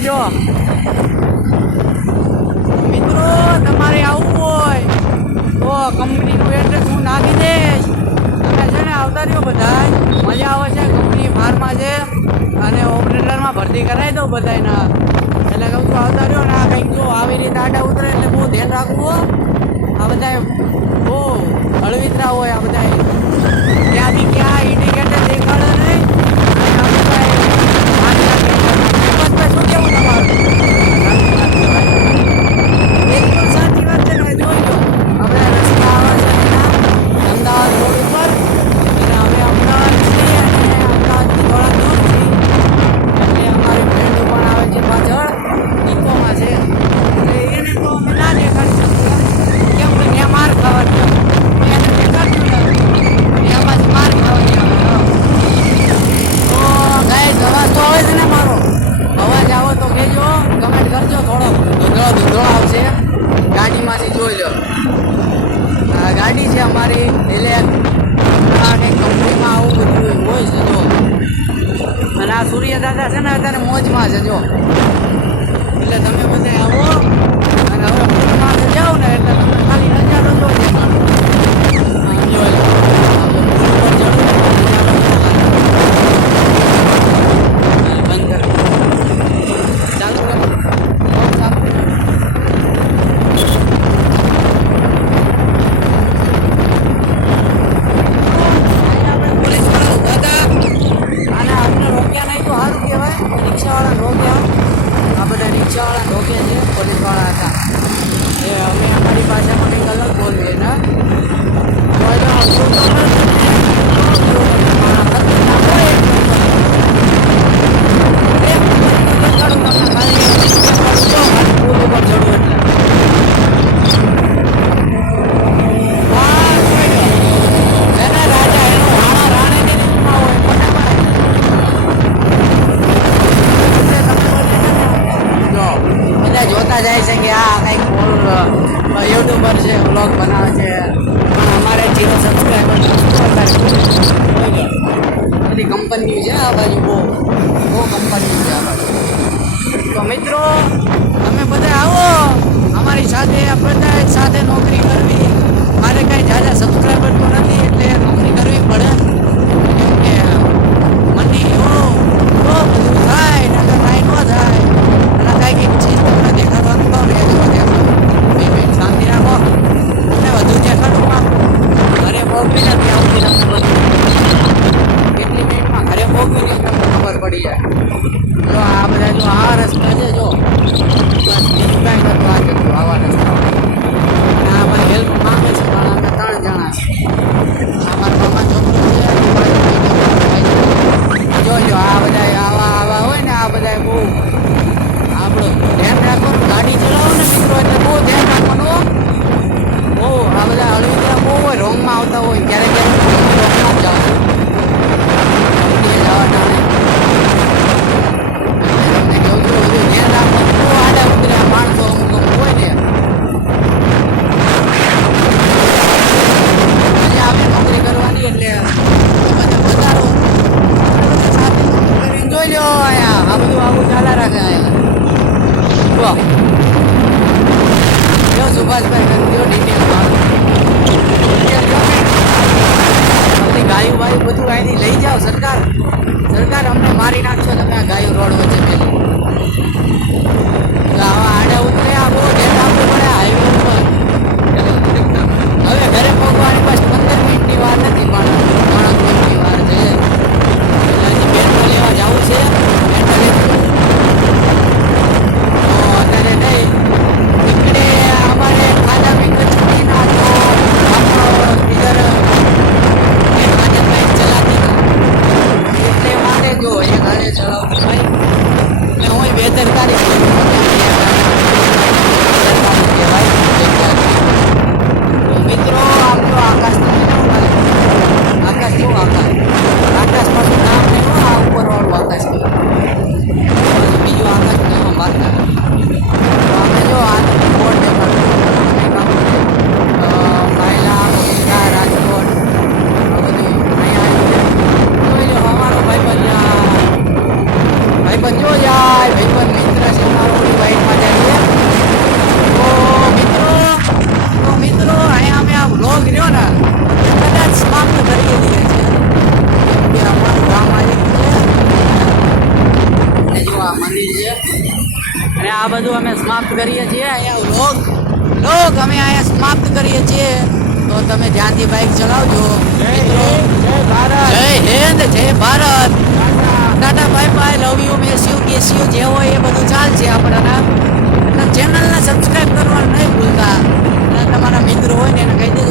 આવજો મિત્રો, તમારે આવવું હોય તો કંપનીનું એડ્રેસ હું નાખી દઈશ. તમે છે ને આવતા રહ્યો બધા, મજા આવે છે. કંપની ફાર્મા છે અને ઓપરેટરમાં ભરતી કરાવી દઉં બધાના. એટલે કહું છું આવતા રહ્યો ને. આ કંઈક જો આવી રીતે આડા ઉતરે એટલે બહુ ધ્યાન રાખવું. આ બધા બહુ હળવિતરા હોય. આ બધા ત્યાંથી ક્યાં ઇન્ડિકેટર દેખાડે નહીં. શું કેવું તમારું? એકદમ સાચી વાત છે ને. જોઈ લો આપણે રસ્તા આવે છે અમદાવાદ રોડ ઉપર, અને અમે અમદાવાદ છીએ અને અમદાવાદથી થોડા દૂર છીએ. એટલે અમારી ફ્રેન્ડો પણ આવે છે પાછળ, ઇકોમાં છે. એટલે એને તો અમે ના દેખાડી શકીએ, કેમ કે ત્યાં માર ખાવાની આવે. એને દેખાડ્યું ને ત્યાંમાં જ માર ખાવાની આવે. તો ગાઈસ અવાજ તો આવે છે ને મારો? અવાજ આવો તો કહેજો, કમેન્ટ કરજો. થોડો ધૂંધળો આવશે. ગાડીમાંથી જોઈ લો. આ ગાડી છે અમારી. એટલે અને કંપનીમાં આવું બધું હોય છે જો. અને આ સૂર્ય દાદા છે ને અત્યારે મોજમાં છે જો. એટલે તમે બધા આવો અને હવે મોજમાં જાઓ ને એટલે તમે ખાલી નજારો જો દેખાડો. જોઈ લો બંધ કરો, ચાલુ કરો. રિક્ષાવાળા રોક્યા. આ બધા રિક્ષાવાળા રોક્યા છે, પોલીસવાળા હતા. એ અમે અમારી ભાષામાં કંઈક અલગ બોલીએ ને. જોતા જાય છે કે આ કંઈક યુટ્યુબર છે, વ્લોગ બનાવે છે, પણ અમારે 0 સબસ્ક્રાઈબર બધી કંપની છે આ બાજુ. બહુ કંપની છે આ બાજુ. તો મિત્રો તમે બધા આવો અમારી સાથે, બધા સાથે નોકરી કરવી. મારે કાંઈ ઝાઝા સબસ્ક્રાઈબર તો નથી એટલે નોકરી કરવી પડે. કેમ કે મની બધું થાય ને કાંઈ ન થાય. અને કાંઈક ચીજ તમને દેખાડવાનું કહું ને દેખાડો. શાંતિ રાખો અને વધુ દેખાડું ઘરે પહોંચી નથી આવતી. તમને બધું કેટલી મિનિટમાં ઘરે પહોંચી નહીં તમને ખબર પડી જાય. જો આ બધા જો આ રસ્તા છે જો, બસ બીજું કાંઈ નતું. આ જતું આવા રસ્તા અને આ ભાઈ હેલ્પ માંગે છે પણ અમે 3 જણા છે. અમારા મામા છોકરો છે. જોજો આ બધા આવા હોય ને, આ બધા બહુ આપણું ધ્યાન રાખવાનું. ગાડી ચલાવો ને મિત્રો એટલે બહુ ધ્યાન રાખવાનું. બહુ આ બધા હળવીરા બહુ હોય, રોંગમાં આવતા હોય. ક્યારેક રોંગમાં જ જવાનું જવા ટાણે. તમને કહું છું બધું ધ્યાન રાખવાનું. બહુ આડા ઉતર્યા માણસો અમુક હોય ને. મજા આવે નોકરી કરવાની. એટલે બધા વધારો સાથે કરીને જોઈ લો. આ બધું આવું ચાલા રાખે. જો સુભાષભાઈ કરજો ડિટેલમાં. બધી ગાયું બાયું બધું અહીંથી લઈ જાઓ. સરકાર અમને મારી નાખશો તમે આ ગાયું રોડ વચ્ચે પેલી. તો આવા આડા ઉતરે આ બહુ ધ્યાન આપવું પડે હાઈવે ઉપર. હવે ઘરે પહોંચવાની બસ 15 મિનિટની વાર નથી પણ 3 મિનિટની વાર છે. એટલે હજી પેટ્રોલ લેવા જવું છે. અત્યારે નહીં નીકળે हमारे खाजा में कुछ नहीं ना तो हम इधर एक खाजा बाइक चलाती ना એટલે મારે જો એ ગાડી ચલાવતી બાઈક અને આ બધું અમે સમાપ્ત કરીએ છીએ અહીંયા લોગ અમે અહીંયા સમાપ્ત કરીએ છીએ. તો તમે ધ્યાનથી બાઇક ચલાવજો. જય ભારત. જય હિન્દ, જય Bharat. Tata bye bye, love you, miss you, kiss you, જે હોય એ બધું ચાલશે આપણાના. ચેનલને સબસ્ક્રાઇબ કરવાનું નહીં ભૂલતા. અને તમારા મિત્રો હોય ને એને કહી દેજો